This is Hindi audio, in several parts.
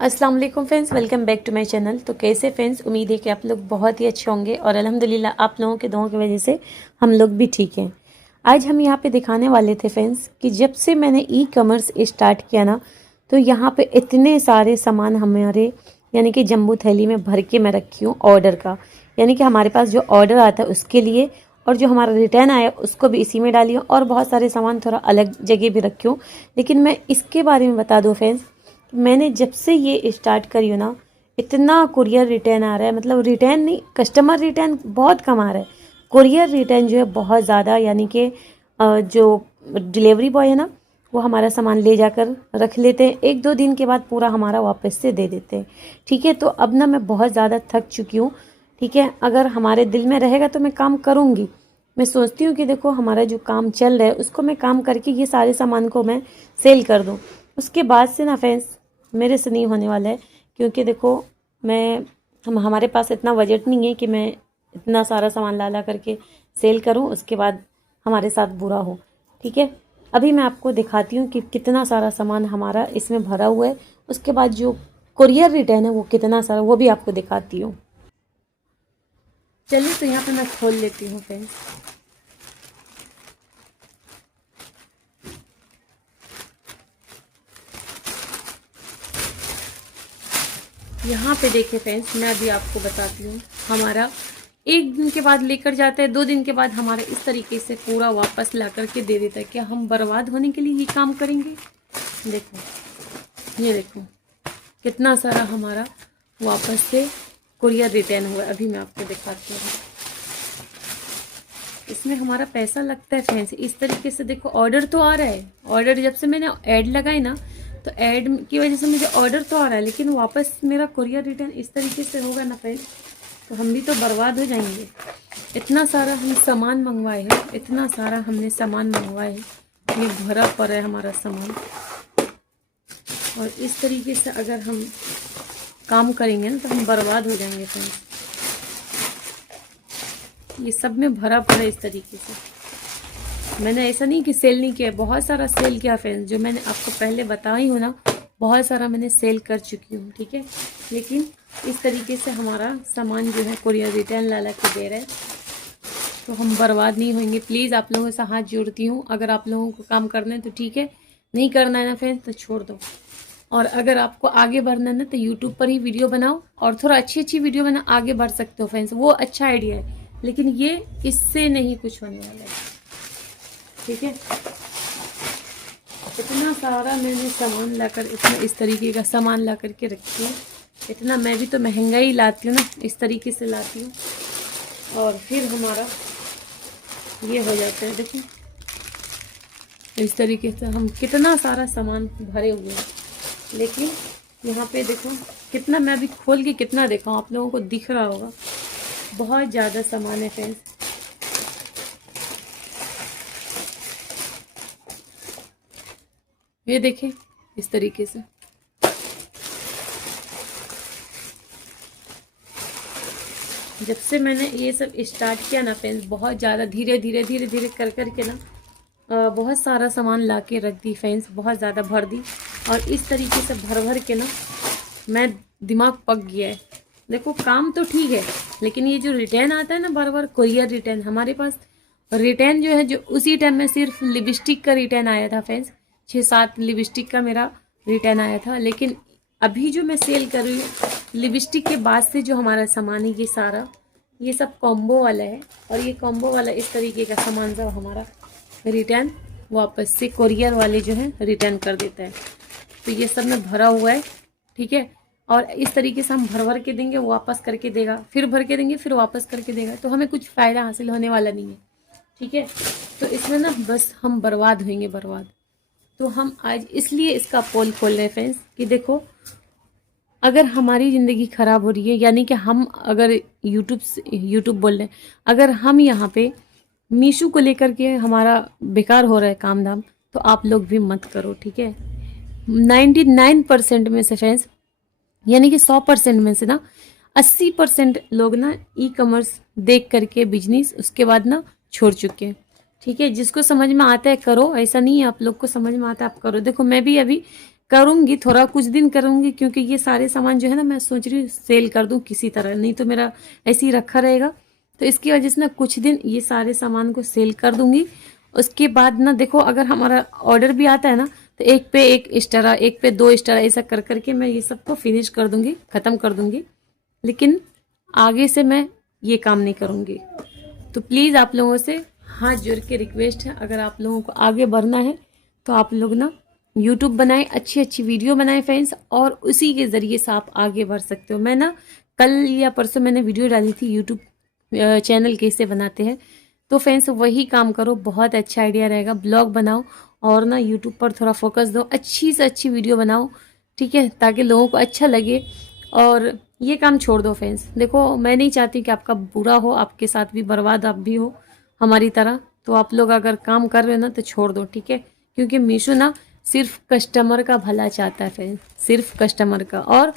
अस्सलाम वालेकुम friends, welcome back to my channel. तो कैसे फ्रेंड्स, उम्मीद है कि आप लोग बहुत ही अच्छे होंगे और अल्हम्दुलिल्लाह आप लोगों के दुआओं की वजह से हम लोग भी ठीक हैं। आज हम यहाँ पे दिखाने वाले थे फ्रेंड्स कि जब से मैंने ई कॉमर्स स्टार्ट किया ना, तो यहाँ पे इतने सारे सामान हमारे यानी कि जम्बू थैली में भर के मैं रखी हूँ ऑर्डर का। यानी कि हमारे पास जो ऑर्डर आता है उसके लिए और जो हमारा रिटर्न आया उसको भी इसी में डाली हूँ और बहुत सारे सामान थोड़ा अलग जगह भी रखी हूँ। लेकिन मैं इसके बारे में बता दूँ फ्रेंड्स, मैंने जब से ये स्टार्ट करी हो ना, इतना कुरियर रिटर्न आ रहा है, मतलब रिटर्न नहीं, कस्टमर रिटर्न बहुत कम आ रहा है। कुरियर रिटर्न जो है बहुत ज़्यादा, यानी कि जो डिलीवरी बॉय है ना, वो हमारा सामान ले जाकर रख लेते हैं, 1-2 दिन के बाद पूरा हमारा वापस से दे देते हैं। ठीक है, तो अब ना मैं बहुत ज़्यादा थक चुकी हूँ। ठीक है, अगर हमारे दिल में रहेगा तो मैं काम करूँगी। मैं सोचती हूँ कि देखो हमारा जो काम चल रहा है उसको मैं काम करके ये सारे सामान को मैं सेल कर दूँ। उसके बाद से ना फ्रेंड्स, मेरे से नहीं होने वाला है, क्योंकि देखो हमारे पास इतना बजट नहीं है कि मैं इतना सारा सामान ला करके सेल करूं, उसके बाद हमारे साथ बुरा हो। ठीक है, अभी मैं आपको दिखाती हूँ कि कितना सारा सामान हमारा इसमें भरा हुआ है। उसके बाद जो कुरियर रिटर्न है वो कितना सारा, वो भी आपको दिखाती हूँ। चलिए, तो यहाँ पे मैं खोल लेती हूँ फ्रेंड्स। यहाँ पे देखे फ्रेंड्स, मैं अभी आपको बताती हूँ, हमारा 1 दिन के बाद लेकर जाता है, 2 दिन के बाद हमारा इस तरीके से पूरा वापस ला करके दे देता है। क्या हम बर्बाद होने के लिए ये काम करेंगे? देखो, ये देखो कितना सारा हमारा वापस से कुरियर रिटर्न हुआ है। अभी मैं आपको दिखाती हूँ, इसमें हमारा पैसा लगता है फ्रेंड्स। इस तरीके से देखो, ऑर्डर तो आ रहा है, ऑर्डर जब से मैंने ऐड लगाई ना, तो ऐड की वजह से मुझे ऑर्डर तो आ रहा है, लेकिन वापस मेरा कुरियर रिटर्न इस तरीके से होगा ना फ्रेंड्स, तो हम भी तो बर्बाद हो जाएंगे। इतना सारा हम सामान मंगवाए हैं, इतना सारा हमने सामान मंगवाए है, ये भरा पड़ा है हमारा सामान। और इस तरीके से अगर हम काम करेंगे ना तो हम बर्बाद हो जाएंगे फ्रेंड्स। ये सब में भरा पड़ा है इस तरीके से। मैंने ऐसा नहीं कि सेल नहीं किया, बहुत सारा सेल किया फ्रेंड्स, जो मैंने आपको पहले बताई हूँ ना, बहुत सारा मैंने सेल कर चुकी हूँ। ठीक है, लेकिन इस तरीके से हमारा सामान जो है कुरियर रिटर्न ला के दे रहा है, तो हम बर्बाद नहीं होंगे। प्लीज़ आप लोगों से हाथ जोड़ती हूँ, अगर आप लोगों को काम करना है तो ठीक है, नहीं करना है ना फ्रेंड्स तो छोड़ दो। और अगर आपको आगे बढ़ना है ना, तो यूट्यूब पर ही वीडियो बनाओ और थोड़ा अच्छी अच्छी वीडियो बना, आगे बढ़ सकते हो फ्रेंड्स, वो अच्छा आइडिया है। लेकिन ये इससे नहीं कुछ होने वाला है। ठीक है, इतना सारा मैंने सामान लाकर, इतना इस तरीके का सामान ला करके रखी है। इतना मैं भी तो महंगा ही लाती हूँ ना, इस तरीके से लाती हूँ, और फिर हमारा ये हो जाता है। देखिए, इस तरीके से हम कितना सारा सामान भरे हुए हैं, लेकिन यहाँ पे देखो कितना, मैं अभी खोल के कितना देखा हूँ, आप लोगों को दिख रहा होगा, बहुत ज़्यादा सामान है फ्रेंड्स। ये देखें इस तरीके से, जब से मैंने ये सब स्टार्ट किया ना फ्रेंड्स, बहुत ज़्यादा धीरे धीरे धीरे धीरे कर करके ना बहुत सारा सामान ला के रख दी फ्रेंड्स, बहुत ज़्यादा भर दी। और इस तरीके से भर भर के ना मैं दिमाग पक गया है। देखो, काम तो ठीक है, लेकिन ये जो रिटर्न आता है ना बार बार, कुरियर रिटर्न, हमारे पास रिटर्न जो है, जो उसी टाइम में सिर्फ लिपस्टिक का रिटर्न आया था फ्रेंड्स, 6-7 लिपस्टिक का मेरा रिटर्न आया था। लेकिन अभी जो मैं सेल कर रही हूँ, लिपस्टिक के बाद से जो हमारा सामान है, ये सारा, ये सब कॉम्बो वाला है। और ये कॉम्बो वाला इस तरीके का सामान सब हमारा रिटर्न वापस से कुरियर वाले जो है रिटर्न कर देता है। तो ये सब में भरा हुआ है। ठीक है, और इस तरीके से हम भर भर के देंगे, वो वापस करके देगा, फिर भर के देंगे, फिर वापस करके देगा, तो हमें कुछ फ़ायदा हासिल होने वाला नहीं है। ठीक है, तो इसमें ना बस हम बर्बाद होंगे, बर्बाद। तो हम आज इसलिए इसका पोल खोल रहे हैं फ्रेंड्स कि देखो, अगर हमारी ज़िंदगी ख़राब हो रही है, यानी कि हम अगर यूट्यूब बोल रहे हैं, अगर हम यहाँ पे मीशो को लेकर के हमारा बेकार हो रहा है काम धाम, तो आप लोग भी मत करो। ठीक है, 99% में से फ्रेंड्स, यानी कि 100% में से ना 80% लोग ना ई कॉमर्स देख करके बिजनेस उसके बाद ना छोड़ चुके हैं। ठीक है, जिसको समझ में आता है करो, ऐसा नहीं है आप लोग को समझ में आता है आप करो। देखो, मैं भी अभी करूँगी, थोड़ा कुछ दिन करूँगी, क्योंकि ये सारे सामान जो है ना मैं सोच रही हूँ सेल कर दूँ किसी तरह, नहीं तो मेरा ऐसे ही रखा रहेगा। तो इसकी वजह से ना कुछ दिन ये सारे सामान को सेल कर दूँगी। उसके बाद ना देखो, अगर हमारा ऑर्डर भी आता है ना तो एक पे एक इस तरह, एक पे दो इस तरह, ऐसा कर करके मैं ये सबको फिनिश कर दूँगी, ख़त्म कर दूँगी। लेकिन आगे से मैं ये काम नहीं करूँगी। तो प्लीज़ आप लोगों से हाथ जोड़ के रिक्वेस्ट है, अगर आप लोगों को आगे बढ़ना है तो आप लोग ना यूट्यूब बनाएं, अच्छी अच्छी वीडियो बनाएं फ्रेंड्स, और उसी के ज़रिए से आप आगे बढ़ सकते हो। मैं ना कल या परसों मैंने वीडियो डाली थी यूट्यूब चैनल कैसे बनाते हैं, तो फ्रेंड्स वही काम करो, बहुत अच्छा आइडिया रहेगा। ब्लॉग बनाओ और ना यूट्यूब पर थोड़ा फोकस दो, अच्छी से अच्छी वीडियो बनाओ, ठीक है, ताकि लोगों को अच्छा लगे। और ये काम छोड़ दो फ्रेंड्स। देखो, मैं नहीं चाहती कि आपका बुरा हो, आपके साथ भी बर्बाद आप भी हो हमारी तरह। तो आप लोग अगर काम कर रहे हो ना तो छोड़ दो, ठीक है, क्योंकि मीशो ना सिर्फ कस्टमर का भला चाहता है फ्रेंड्स, सिर्फ कस्टमर का। और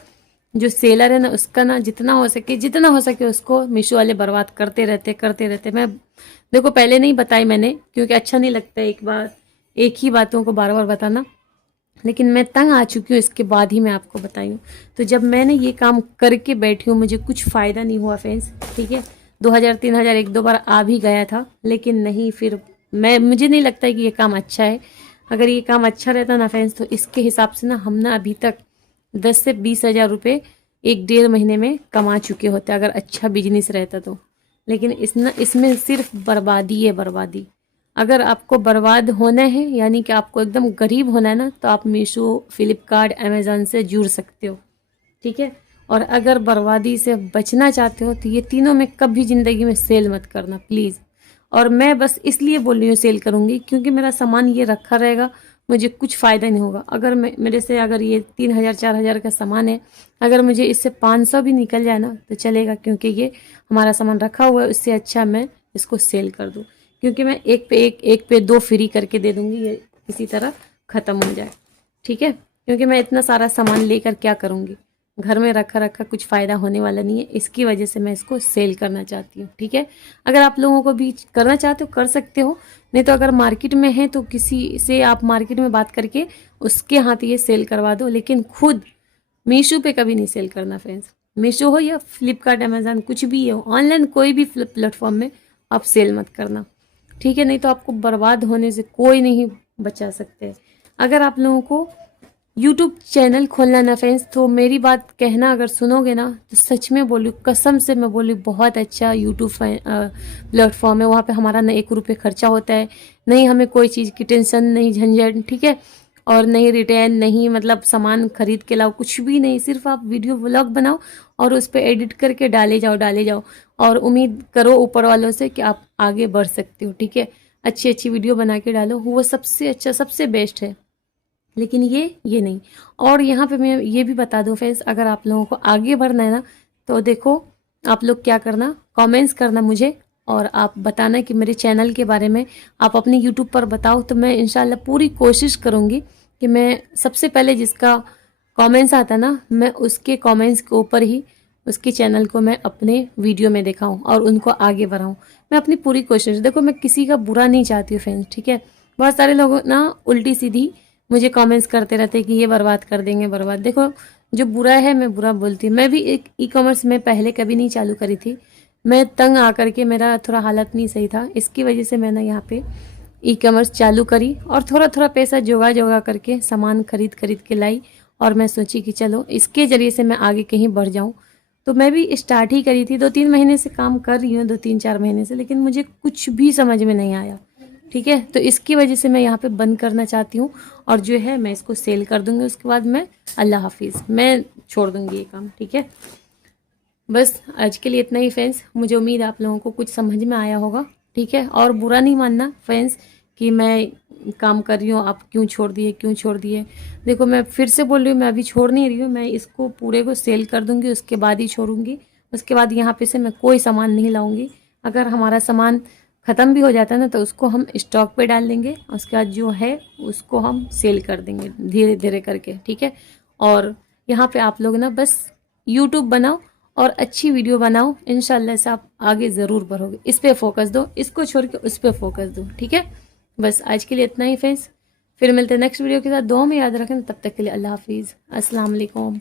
जो सेलर है ना उसका ना जितना हो सके उसको मीशो वाले बर्बाद करते रहते। मैं देखो पहले नहीं बताई मैंने, क्योंकि अच्छा नहीं लगता एक ही बातों को बार बार बताना, लेकिन मैं तंग आ चुकी हूँ, इसके बाद ही मैं आपको बताई हूँ। तो जब मैंने ये काम करके बैठी हूँ, मुझे कुछ फ़ायदा नहीं हुआ फ्रेंड्स, ठीक है। 2000 3000 एक दो बार आ भी गया था, लेकिन नहीं, फिर मुझे नहीं लगता है कि ये काम अच्छा है। अगर ये काम अच्छा रहता ना फ्रेंड्स, तो इसके हिसाब से ना हम ना अभी तक 10 से 20 हज़ार रुपये एक डेढ़ महीने में कमा चुके होते, अगर अच्छा बिजनेस रहता तो। लेकिन इसमें सिर्फ बर्बादी है, बर्बादी। अगर आपको बर्बाद होना है, यानी कि आपको एकदम गरीब होना है ना, तो आप मीशो, फ्लिपकार्ट, अमेज़न से जुड़ सकते हो, ठीक है। और अगर बर्बादी से बचना चाहते हो तो ये तीनों में कभी ज़िंदगी में सेल मत करना प्लीज़। और मैं बस इसलिए बोल रही हूँ सेल करूँगी क्योंकि मेरा सामान ये रखा रहेगा, मुझे कुछ फ़ायदा नहीं होगा। अगर मेरे से अगर ये 3000 4000 का सामान है, अगर मुझे इससे 500 भी निकल जाए ना तो चलेगा, क्योंकि ये हमारा सामान रखा हुआ है। उससे अच्छा मैं इसको सेल कर दूँ, क्योंकि मैं एक पे दो फ्री करके दे दूँगी, ये किसी तरह ख़त्म हो जाए, ठीक है। क्योंकि मैं इतना सारा सामान लेकर क्या करूँगी, घर में रखा रखा कुछ फ़ायदा होने वाला नहीं है। इसकी वजह से मैं इसको सेल करना चाहती हूँ, ठीक है। अगर आप लोगों को भी करना चाहते हो कर सकते हो, नहीं तो अगर मार्केट में है तो किसी से आप मार्केट में बात करके उसके हाथ ये सेल करवा दो, लेकिन खुद मीशो पे कभी नहीं सेल करना फ्रेंड्स। मीशो हो या फ्लिपकार्ट, अमेज़न, कुछ भी हो, ऑनलाइन कोई भी प्लेटफॉर्म में आप सेल मत करना, ठीक है। नहीं तो आपको बर्बाद होने से कोई नहीं बचा सकते। अगर आप लोगों को यूट्यूब चैनल खोलना ना फ्रेंड्स, तो मेरी बात कहना अगर सुनोगे ना तो सच में बोलूँ, कसम से मैं बोलूँ, बहुत अच्छा यूट्यूब प्लेटफॉर्म है। वहाँ पे हमारा ना 1 रुपये खर्चा होता है, नहीं हमें कोई चीज़ की टेंशन, नहीं झंझट, ठीक है। और नहीं रिटर्न, नहीं मतलब सामान खरीद के लाओ, कुछ भी नहीं। सिर्फ आप वीडियो व्लॉग बनाओ और उस पर एडिट करके डाले जाओ और उम्मीद करो ऊपर वालों से कि आप आगे बढ़ सकते हो, ठीक है। अच्छी अच्छी वीडियो बना के डालो, वो सबसे अच्छा, सबसे बेस्ट है। लेकिन ये नहीं। और यहाँ पे मैं ये भी बता दूँ फ्रेंड्स, अगर आप लोगों को आगे बढ़ना है ना तो देखो, आप लोग क्या करना, कमेंट्स करना मुझे, और आप बताना कि मेरे चैनल के बारे में आप अपने यूट्यूब पर बताओ। तो मैं इंशाल्लाह पूरी कोशिश करूँगी कि मैं सबसे पहले जिसका कमेंट्स आता ना, मैं उसके कमेंट्स के ऊपर ही उसके चैनल को मैं अपने वीडियो में दिखाऊं और उनको आगे बढ़ाऊं। मैं अपनी पूरी कोशिश, देखो मैं किसी का बुरा नहीं चाहती हूँ फ्रेंड्स, ठीक है। बहुत सारे लोग ना उल्टी सीधी मुझे कमेंट्स करते रहते कि ये बर्बाद कर देंगे, बर्बाद। देखो, जो बुरा है मैं बुरा बोलती हूँ। मैं भी एक ई-कॉमर्स में पहले कभी नहीं चालू करी थी, मैं तंग आकर के, मेरा थोड़ा हालत नहीं सही था, इसकी वजह से मैंने यहाँ पे ई-कॉमर्स चालू करी और थोड़ा थोड़ा पैसा जोगा करके सामान खरीद के लाई। और मैं सोची कि चलो इसके ज़रिए से मैं आगे कहीं बढ़ जाऊँ। तो मैं भी स्टार्ट ही करी थी, 2-3 महीने से काम कर रही हूँ, 2-3-4 महीने से, लेकिन मुझे कुछ भी समझ में नहीं आया, ठीक है। तो इसकी वजह से मैं यहाँ पे बंद करना चाहती हूँ और जो है मैं इसको सेल कर दूँगी। उसके बाद मैं अल्लाह हाफिज़, मैं छोड़ दूँगी ये काम, ठीक है। बस आज के लिए इतना ही फ्रेंड्स। मुझे उम्मीद है आप लोगों को कुछ समझ में आया होगा, ठीक है। और बुरा नहीं मानना फ्रेंड्स कि मैं काम कर रही हूँ, आप क्यों छोड़ दिए। देखो, मैं फिर से बोल रही हूँ, मैं अभी छोड़ नहीं रही हूँ, मैं इसको पूरे को सेल कर दूँगी, उसके बाद ही छोड़ूंगी। उसके बाद यहाँ पे से मैं कोई सामान नहीं लाऊंगी। अगर हमारा सामान ख़त्म भी हो जाता है ना तो उसको हम स्टॉक पे डाल देंगे, उसके बाद जो है उसको हम सेल कर देंगे धीरे धीरे करके, ठीक है। और यहाँ पे आप लोग ना बस यूट्यूब बनाओ और अच्छी वीडियो बनाओ, इंशाल्लाह से आप आगे ज़रूर बढ़ोगे। इस पे फोकस दो, इसको छोड़ के उस पे फोकस दो, ठीक है। बस आज के लिए इतना ही फ्रेंड्स, फिर मिलते हैं नेक्स्ट वीडियो के साथ। दुआ में याद रखें। तब तक के लिए अल्लाह हाफिज़, अस्सलाम वालेकुम।